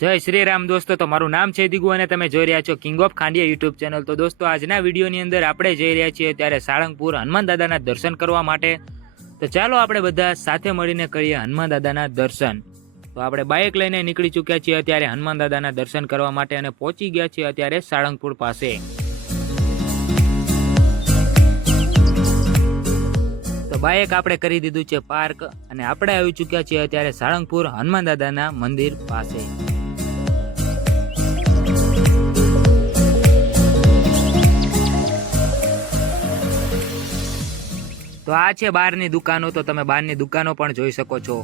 જય શ્રી રામ દોસ્તો, તો મારું નામ છે દિગુ અને તમે જોઈ રહ્યા છો king of Khandiya YouTube channel. તો દોસ્તો આજના વિડીયોની અંદર આપણે જઈ રહ્યા છીએ ત્યારે સાળંગપુર હનુમાન દાદાના દર્શન કરવા માટે। તો ચાલો આપણે બધા સાથે મળીને કરીએ હનુમાન દાદાના દર્શન। તો આપણે બાઇક લઈને નીકળી ચૂક્યા છીએ અત્યારે હનુમાન દાદાના દર્શન કરવા માટે અને પહોંચી ગયા છીએ અત્યારે સાળંગપુર પાસે। તો બાઇક આપણે કરી દીધું છે પાર્ક અને આપણે આવી ચૂક્યા છીએ અત્યારે સાળંગપુર હનુમાન દાદાના મંદિર પાસે। તો આ છે બહારની દુકાનો, તો તમે બહારની દુકાનો પણ જોઈ શકો છો।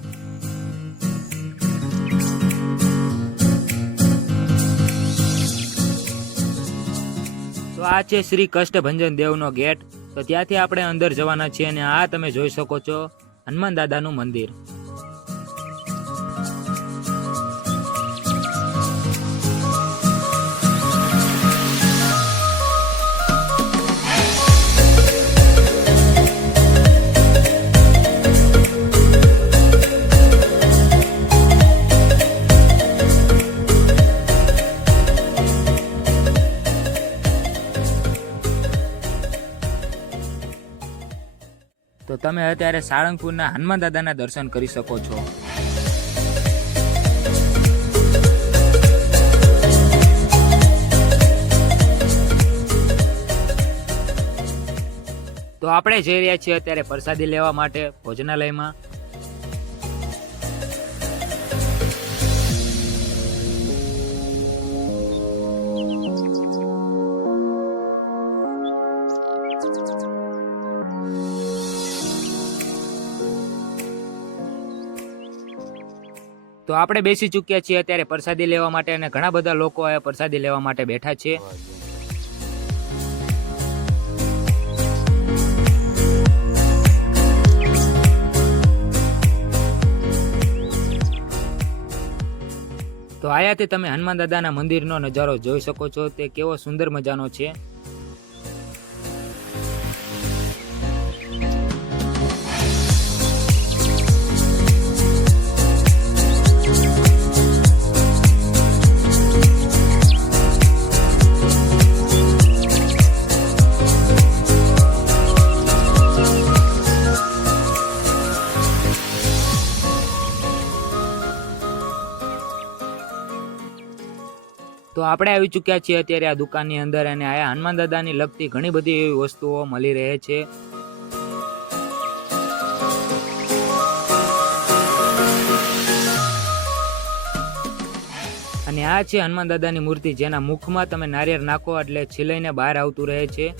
તો આ છે શ્રી કષ્ટભંજન દેવનો ગેટ। તો ત્યાંથી આપણે અંદર જવાના છીએ અને આ તમે જોઈ શકો છો હનુમાન દાદાનું મંદિર। તો તમે અત્યારે સાળંગપુરના હનુમાન દાદાના દર્શન કરી શકો છો। તો આપણે જઈ રહ્યા છીએ અત્યારે પ્રસાદી લેવા માટે ભોજનાલયમાં। તો આપણે બેસી ચૂક્યા છીએ અત્યારે પ્રસાદી લેવા માટે અને ઘણા બધા લોકો આ પ્રસાદી લેવા માટે બેઠા છે। તો આયાથી તમે હનુમાન દાદાના મંદિરનો નજારો જોઈ શકો છો, તે કેવો સુંદર મજાનો છે। તો આપણે આવી ચૂક્યા છીએ અત્યારે આ દુકાનની અંદર અને આ હનુમાન દાદાની લગતી ઘણી બધી એવી વસ્તુઓ મળી રહે છે। અને આ છે હનુમાન દાદાની મૂર્તિ, જેના મુખમાં તમે નારિયેળ નાખો એટલે છીલાઈને બહાર આવતું રહે છે।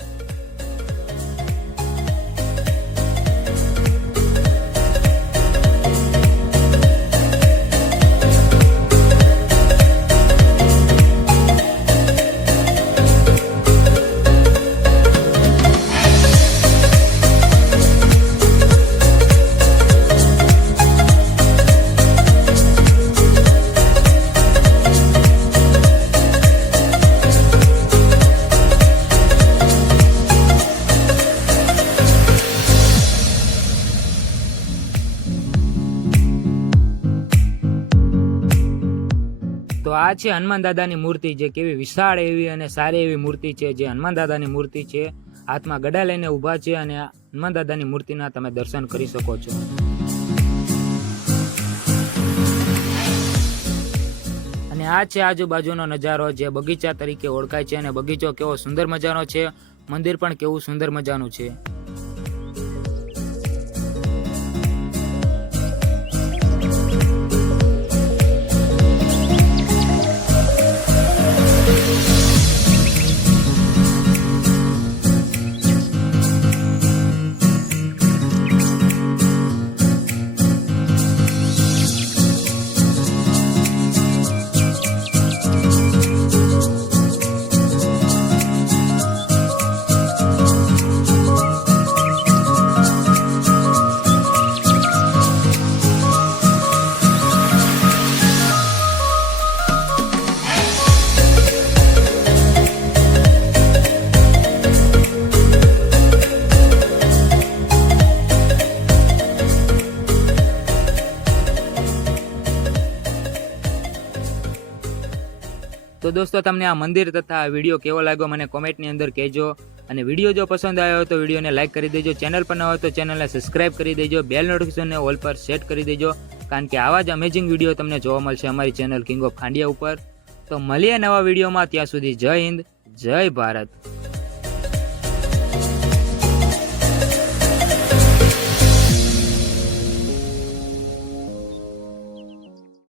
તો આ છે હનુમાન દાદાની મૂર્તિ, જે કેવી વિશાળ એવી અને સારી એવી મૂર્તિ છે, જે હનુમાન દાદાની મૂર્તિ છે। હાથમાં ગડા લઈને ઊભા છે અને હનુમાન દાદાની મૂર્તિના તમે દર્શન કરી શકો છો। અને આ છે આજુબાજુનો નજારો, જે બગીચા તરીકે ઓળખાય છે અને બગીચો કેવો સુંદર મજાનો છે, મંદિર પણ કેવું સુંદર મજાનું છે। તો દોસ્તો તમને આ મંદિર તથા આ વિડીયો કેવો લાગ્યો મને કોમેન્ટની અંદર કહેજો, અને વિડીયો જો પસંદ આવ્યો હોય તો વિડીયોને લાઇક કરી દેજો, ચેનલ પર ન હોય તો ચેનલને સબસ્ક્રાઇબ કરી દેજો, બેલ નોટિફિકેશનને ઓલ પર સેટ કરી દેજો, કારણ કે આવા જ અમેઝિંગ વિડીયો તમને જોવા મળશે અમારી ચેનલ કિંગ ઓફ ખાંડિયા ઉપર. તો મળીએ નવા વિડીયોમાં, ત્યાં સુધી જય હિન્દ, જય ભારત.